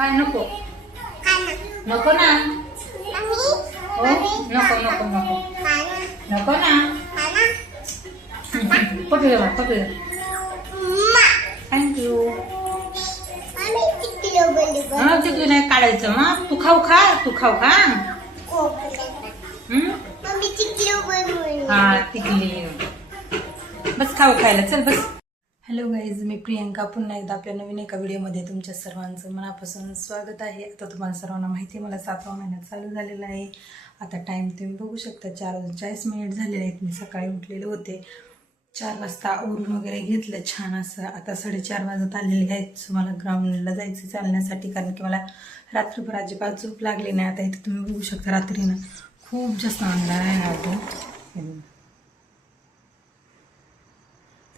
काय नको नको ना हो नको नको नको नको ना पकड पकड थँक्यू हा चिकली नाही काढायचं मग तू खाऊ खा हा टिकली बस खाऊ खायला चल बस. हॅलो गाईज, मी प्रियंका पुन्हा एकदा आपल्या नवीन एका व्हिडिओमध्ये तुमच्या सर्वांचं मनापासून स्वागत आहे. आता तुम्हाला सर्वांना माहिती आहे मला 7वा महिना चालू झालेला आहे. आता टाईम तुम्ही बघू शकता 4:40 झालेले आहेत. मी सकाळी उठलेले होते 4 वाजता आवरून वगैरे घेतलं छान असं. आता 4:30 वाजत आलेले आहेत. सो मला ग्राउंडला जायचं चालण्यासाठी, कारण की मला रात्रभर अजिबात झोप लागली नाही. आता इथे तुम्ही बघू शकता रात्रीनं खूप जास्त अंधार आहे. अजून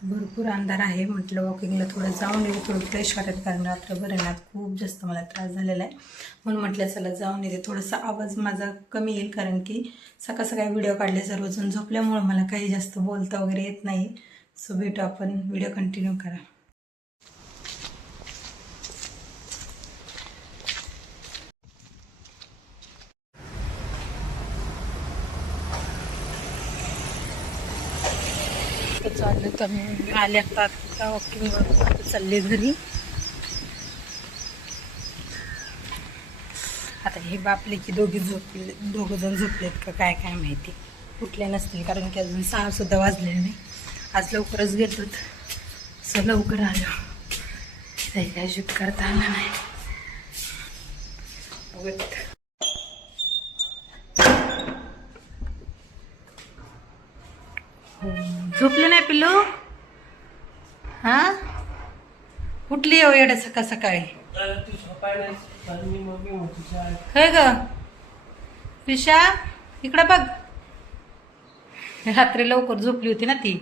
भरपूर अंधार आहे. म्हटलं वॉकिंगला थोडं जाऊन येऊ, थोडं फ्रेश वाटत, कारण रात्रभर येण्यात खूप जास्त मला त्रास झालेला आहे. म्हणून म्हटलं चला जाऊन येते. थोडासा आवाज माझा कमी येईल, कारण की सकाळ सकाळी व्हिडिओ काढले सर्वजण झोपल्यामुळं मला काही जास्त बोलता वगैरे येत नाही. सो भेटू आपण, व्हिडिओ कंटिन्यू करा. चाललं तर मी आले आता वॉकिंगवर, चालले घरी. आता हे बापले की दोघं जण झोपलेत का काय काय माहिती, उठले नसतील, कारण की अजून 6 सुद्धा वाजलेले नाही. आज लवकरच गेलो सो लवकर आलो, काही शूट करता आलं नाही. झोपले नाही पिल्लू? हा उठली हो एवढ्या सकाळ सकाळी? होय ग पिशा, इकडं बघ. रात्री लवकर झोपली होती ना ती,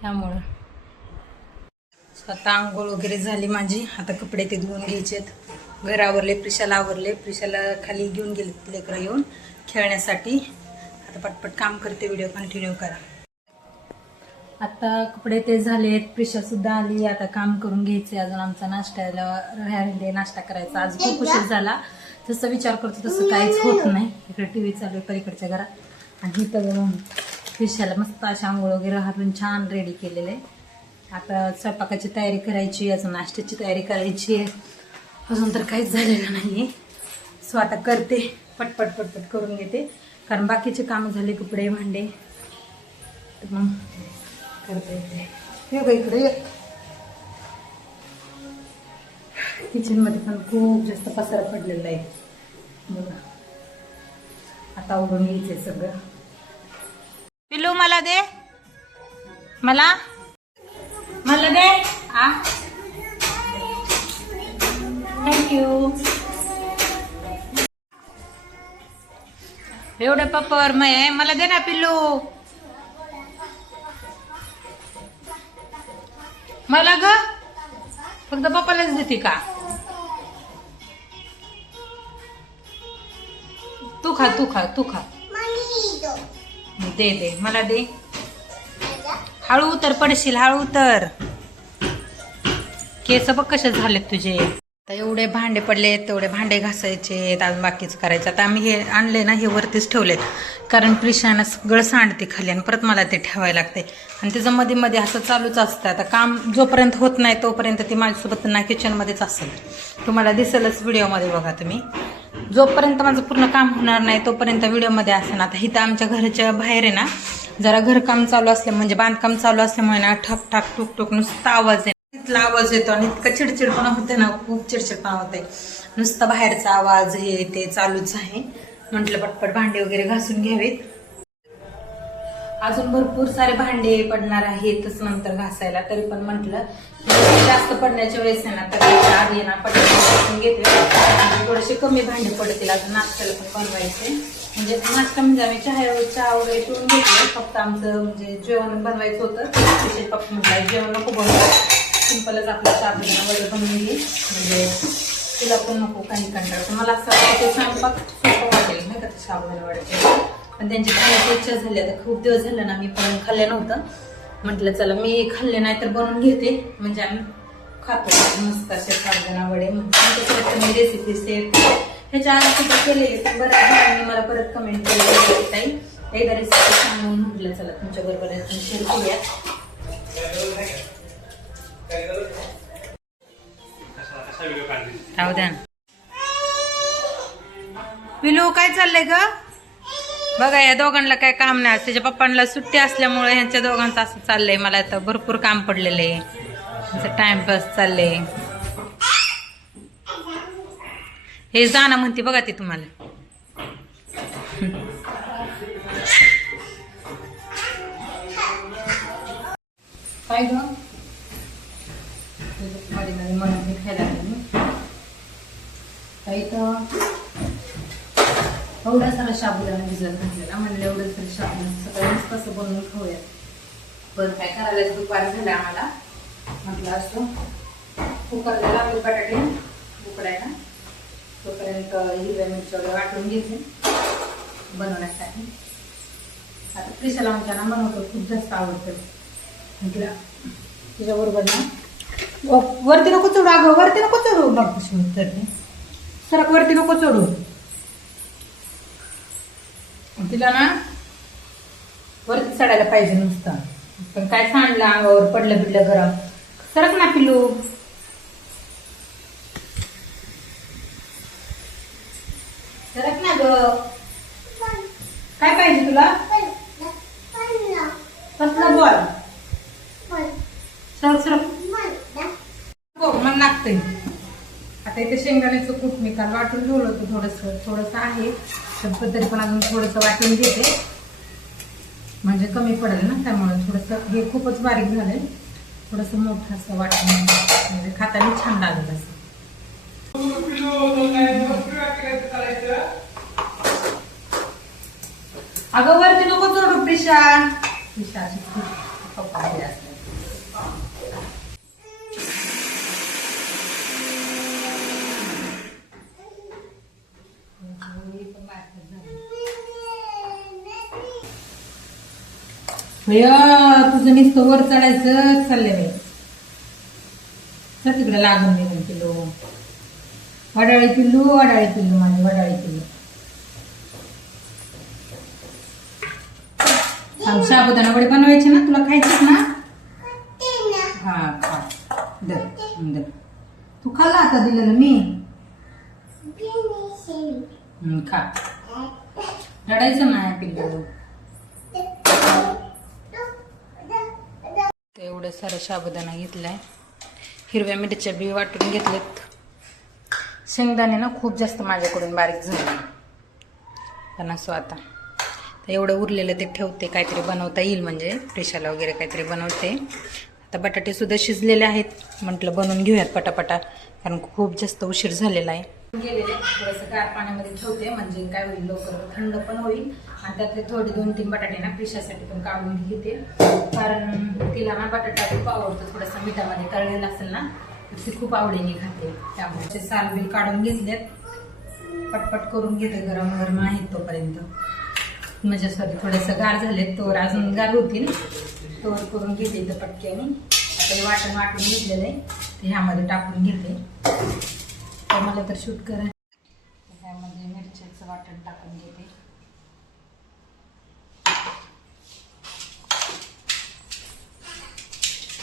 त्यामुळं. स्वतः आंघोळ वगैरे झाली माझी. आता कपडे ते धुवून घ्यायचेत. घर आवरले, प्रिशाला आवरले. प्रिशाला खाली घेऊन गेले लेकरं येऊन खेळण्यासाठी. आता पटपट काम करते, व्हिडिओ कंटिन्यू करा. आता कपडे ते झालेत, प्रिशा सुद्धा आली. आता काम करून घ्यायचे. अजून आमचा नाश्ता करायचा. आज खूप उशीर झाला. जसं विचार करतो तसं काहीच होत नाही. इकडे टीव्ही चालू आहे पलीकडच्या घरात, आणि इथं प्रिशाला मस्त अशा आंघोळ वगैरे घालून छान रेडी केलेले. आता स्वयंपाकाची तयारी करायची, अजून नाश्त्याची तयारी करायची. अजून तर काहीच झालेलं नाहीये. सो आता करते, पटपट करून घेते, कारण बाकीचे कामं झाले, कपडे भांडे. तर मग करता येते. इकडे किचन मध्ये पण खूप जास्त पसारा पडलेला आहे बघा. आता उघडून घ्यायचंय सगळं. पिल्लू मला दे, मला दे. थँक्यू. एवढं पप्पावर मला दे ना पिल्लू. मला ग फक्त पप्पालाच देते का? तू खा. दे मला दे. हळू उतर, पडशील, हळू उतर. केस बघ कसे झालेत तुझे. आता एवढे भांडे पडले, तेवढे भांडे घासायचे, अजून बाकीच करायचं. आता आम्ही हे आणले ना, हे वरतीच ठेवलेत, कारण प्रिशानं सगळं सांडते खाली, आणि परत मला ते ठेवायला लागते. आणि त्याचं मध्ये असं चालूच असतं. आता काम जोपर्यंत होत नाही तोपर्यंत ती माझ्यासोबत ना किचनमध्येच असेल. तुम्हाला दिसेलच व्हिडिओमध्ये बघा तुम्ही. जोपर्यंत माझं पूर्ण काम होणार नाही तोपर्यंत व्हिडिओमध्ये असेल. आता इथं आमच्या घराच्या बाहेर आहे ना, जरा घरकाम चालू असले, म्हणजे बांधकाम चालू असल्यामुळे ना, ठक ठाक टुक नुसता आवाज येतो, आणि इतका चिडचिडपणा होते ना, खूप चिडचिडपणा होते. नुसता बाहेरचा आवाज हे ते चालूच आहे. म्हटलं पटपट भांडे वगैरे घासून घ्यावेत. अजून भरपूर सारे भांडे पडणार आहेतच नंतर घासायला. तरी पण म्हटलं जास्त पडण्याच्या वेळेस आहे ना, तर आधी ना पटकन घेते, थोडेसे कमी भांडे पडतील. अजून नाश्त्याला पण बनवायचे, म्हणजे नाश्ता म्हणजे आम्ही चहा वगैरे पिऊन घेतलं. फक्त आमचं म्हणजे जेवण बनवायचं होतं. पप्पा म्हटलं जेवण नको बनवू, सिंपलच आपलं साबुदाणा वगैरे बनवून घे, म्हणजे तुला पण नको काही कंटाळ. मला असं वाटतं ते स्वयंपाक सोपं वाटेल नाही का, ते साबुदाणा वाढायचे. पण त्यांची खाण्याची इच्छा झाली. आता खूप दिवस झाले ना मी पण खाल्लं नव्हतं. म्हटलं चला मी खाल्ले नाही तर बनवून घेते, म्हणजे आम्ही खातो मस्त असे साबुदाणा वडे. त्याच्यावर मी रेसिपी सेट ह्याच्या आधी सुद्धा केलेली, पण बऱ्याच जणांनी मला परत कमेंट केली ताई एकदा रेसिपी सांगून म्हटलं चला तुमच्या बरोबर शेअर करूया. राहू द्या. पिलू काय चाललंय ग? बघा या दोघांना काय काम नाही, त्याच्या पप्पांना सुट्टी असल्यामुळे ह्यांच्या दोघांचं असं चाललंय. मला आता भरपूर काम पडलेलं आहे, टाइमपास चाललंय. हे जाणं म्हणते बघा ती तुम्हाला. काय ग मध्ये म्हणून खायला काही तर एवढा सारा शाबुदाणा भिजत घातलेला. म्हणलं एवढं सारं शाबुदाणा सकाळीच कसं बनवून खाऊया. पण काय करायला दुपार झालं आम्हाला. म्हटलं असं कुकरला लावले बटाटे उकडायला, तोपर्यंत हिरव्या मिरच्या वगैरे वाटून घेते बनवण्यासाठी. आता प्रिशाला आमच्या बनवतो खूप जास्त आवडतं. म्हटलं तुझ्याबरोबर ना वरती नको चढू. अगं वरती नको चढू. बघ कशी चढते. सरक वरती नको चढू. तिला ना वरती चढायला पाहिजे नुसतं, पण काय सांडलं अंगावर पडलं बिडलं गरम. सरक ना पिलू. सरक ना ग. काय पाहिजे तुला? कसला बॉल? सरक सरक. हो मग लागतंय. आता इथे शेंगदाण्याचं कूट मी काल वाटून ठेवलं होतं. थोडंसं आहे तरी पण अजून थोडंसं वाटून घेते, म्हणजे कमी पडेल ना. त्यामुळे थोडंसं हे खूपच बारीक झालंय, थोडंसं मोठं असं वाटून म्हणजे खाताना छान लागेल असं. अगं वरती नको चढू प्रिशा. प्रिशाची खूप पप्पा असतात. तुझं नुसतं वर चढायचं चाललंय बाई. चल तिकडे लागून निघून पिल्लू. वडाळी पिल्लू, वडाळी पिल्लू, माझी वडाळी पिल्लू. साबुदाणा वडे बनवायचे ना, तुला खायचेच ना? हा खा. दर तू खाल्ला आता दिलेलं मी. खा. रडायचं नाही पिल्लू. एवढं सारं साबुदाणा घेतलाय. हिरव्या मिरच्या बी वाटून घेतलेत. शेंगदाणे ना खूप जास्त माझ्याकडून बारीक झाले, पण असं आता एवढं उरलेलं ते ठेवते, काहीतरी बनवता येईल म्हणजे प्रिशाला वगैरे काहीतरी बनवते. आता बटाटे सुद्धा शिजलेले आहेत, म्हटलं बनवून घेऊयात पटापटा, कारण खूप जास्त उशीर झालेला आहे. गेलेले थोडंसं गार पाण्यामध्ये ठेवते, म्हणजे काय होईल लवकर थंड पण होईल. आणि त्यातले थोडे 2-3 बटाटे ना प्रिशासाठी पण काढून घेते, कारण तिला ना बटाटा खूप आवडतो. थोडंसं मिठामध्ये तळलेला असेल ना तर ती खूप आवडीने खाते. त्यामुळे ते सालबील काढून घेतलेत, पटपट करून घेते. गरम गरम आहेत तोपर्यंत, माझ्यासाठी थोडंसं गार झालेत, तोवर अजून गार होतील, तोवर करून घेते इथं पटक्याने. आता हे वाटण वाटून घेतलेलं आहे ते ह्यामध्ये टाकून घेते. मला तर शूट करा. त्यामध्ये मिरच्याचं वाटण टाकून घेते.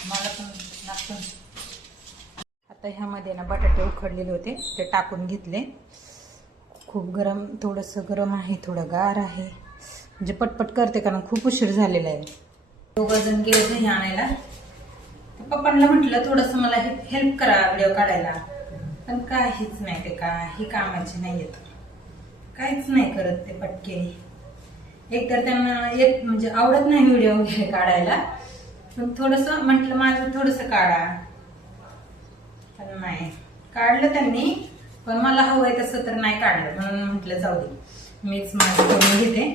मला पण लागतं. आता ह्यामध्ये ना बटाटे उकडलेले होते ते टाकून घेतले. खूप गरम, थोडंसं गरम आहे, थोडं गार आहे, म्हणजे पटपट करते कारण खूप उशीर झालेला आहे. 2 जण गेले हे आणायला. पप्पांना म्हटलं थोडंसं मला हेल्प करा व्हिडिओ काढायला, पण काहीच नाही, ते काही कामाचे नाही येत, काहीच नाही करत ते पटके. एक तर त्यांना येत म्हणजे आवडत नाही व्हिडिओ वगैरे काढायला, पण थोडंसं म्हटलं माझं थोडंसं काढा, पण नाही काढलं त्यांनी, पण मला हवंय तसं तर नाही काढलं, म्हणून म्हटलं जाऊ दे मीच माझं करून घेते.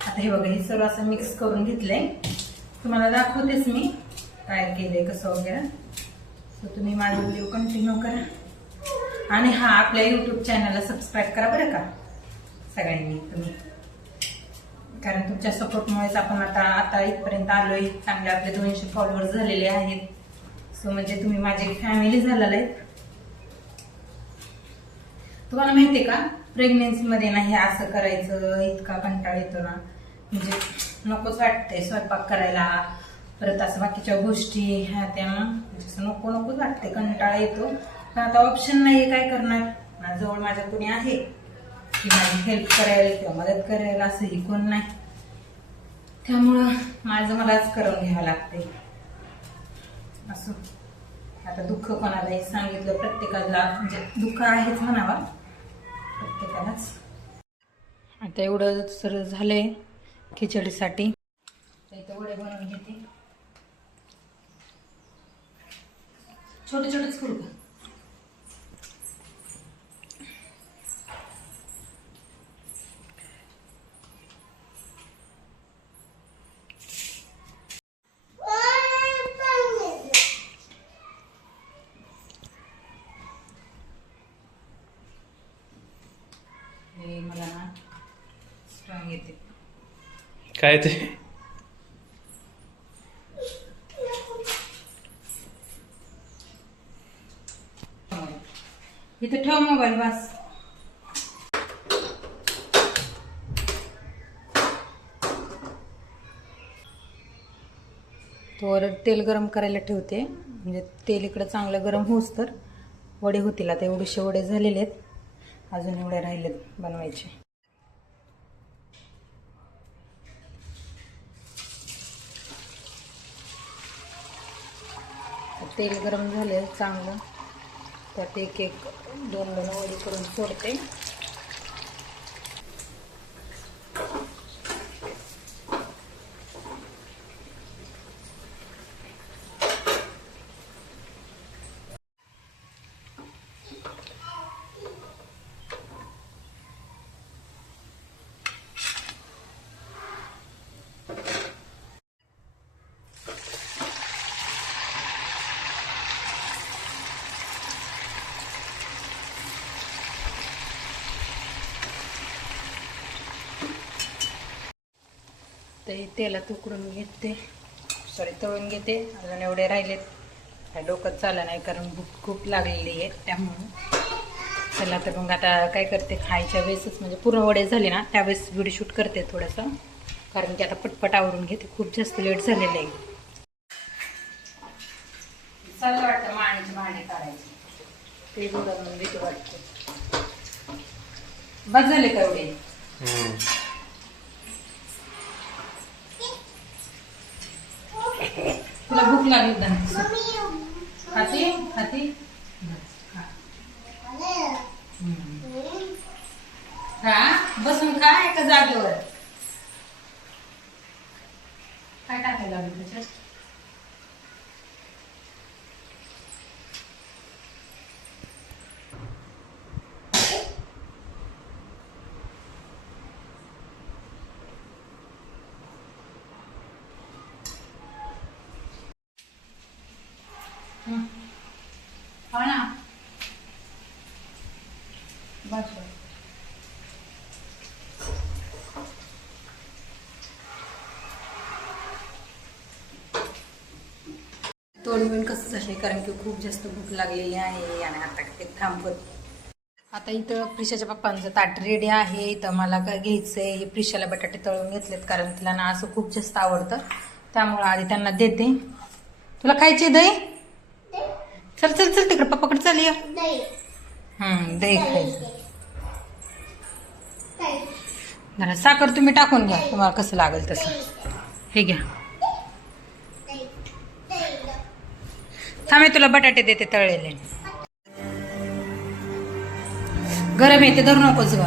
आता हे बघा, हे सर्व असं मिक्स करून घेतलंय, तुम्हाला दाखवतेच मी काय केलंय कसं वगैरे. तर तुम्ही माझा व्हिडिओ कंटिन्यू करा. आणि हा, आपल्या यूट्यूब चॅनलला सबस्क्राईब करा बरं का सगळ्यांनी तुम्ही, कारण तुमच्या सपोर्टमुळेच आपण आता इथपर्यंत आलोय. चांगले आपले 200 फॉलोअर्स झालेले आहेत. सो म्हणजे तुम्ही माझी फॅमिली झालेला आहे. तुम्हाला माहितीये का प्रेग्नेन्सी मध्ये ना हे असं करायचं इतका कंटाळ येतो ना, म्हणजे नकोच वाटतंय स्वयंपाक करायला, परत असं बाकीच्या गोष्टी ह्या त्या म्हणजे नकोच वाटते, कंटाळा येतो. पण आता ऑप्शन नाहीये, काय करणार. माझ्याजवळ माझ्या कोणी आहे की माझी हेल्प करायला किंवा मदत करायला असंही कोण नाही, त्यामुळं माझं मलाच करून घ्यावं लागते. असं आता दुःख कोणालाही सांगितलं, प्रत्येकाला म्हणजे दुःख आहेच म्हणावा प्रत्येकालाच. आता एवढं सर झालंय खिचडीसाठी. इथं वडे बनवून घेते, छोटे छोटेच करू का. मला ना स्ट्रॉंग येते. काय ते इथे ठेव मोबाईल बस. तर तेल गरम करायला ठेवते, म्हणजे तेल इकडं चांगलं गरम होऊस तर वडे होतील. आता एवढेशे वडे झालेले आहेत, अजून एवढे राहिलेत बनवायचे. तेल गरम झाले चांगलं, त्यात एक एक दोन वडी करून सोडते. ते तेलात उकडून घेते, तळून घेते. अजून एवढे राहिलेत, काय डोकं चाललं नाही कारण भूक खूप लागलेली आहे त्यामुळं. चला तर मग आता काय करते, खायच्या वेळेसच म्हणजे पूर्ण वडे झाले ना त्यावेळेस व्हिडिओ शूट करते थोडंसं, कारण की आता पटपट आवरून घेते, खूप जास्त लेट झालेलं आहे. चाललं वाटतं माण्याची भांडी काढायची, ते बनवून भीती वाटते. बस झाले का एवढे. तुला भूक लागली खाती खाती खा, बसून खा एका जागेवर. काय टाकायला लागलं त्याच्यात. हा ना बस. तोडून कसं झाले, कारण की खूप जास्त भूक लागलेली आहे आणि आता ते थांबत. आता इथं प्रिशाच्या पप्पांचं ताट रेडी आहे. इथं मला काय घ्यायचंय, हे प्रिशाला बटाटे तळून घेतलेत कारण तिला ना असं खूप जास्त आवडतं, त्यामुळं आधी त्यांना देते. तुला खायचे दही, चल चल चल तिकडे पप्पाकडे चाल. दही खायचं. जरा साखर तुम्ही टाकून घ्या, तुम्हाला कसं लागेल तसं. हे घ्या, थांबे तुला बटाटे देते तळलेले. गरम येते, धरू नकोच ग.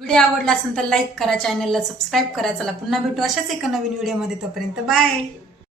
व्हिडिओ आवडला असेल तर लाईक करा, चॅनलला सबस्क्राईब करा. चला पुन्हा भेटू अशाच एका नवीन व्हिडिओमध्ये, तोपर्यंत बाय.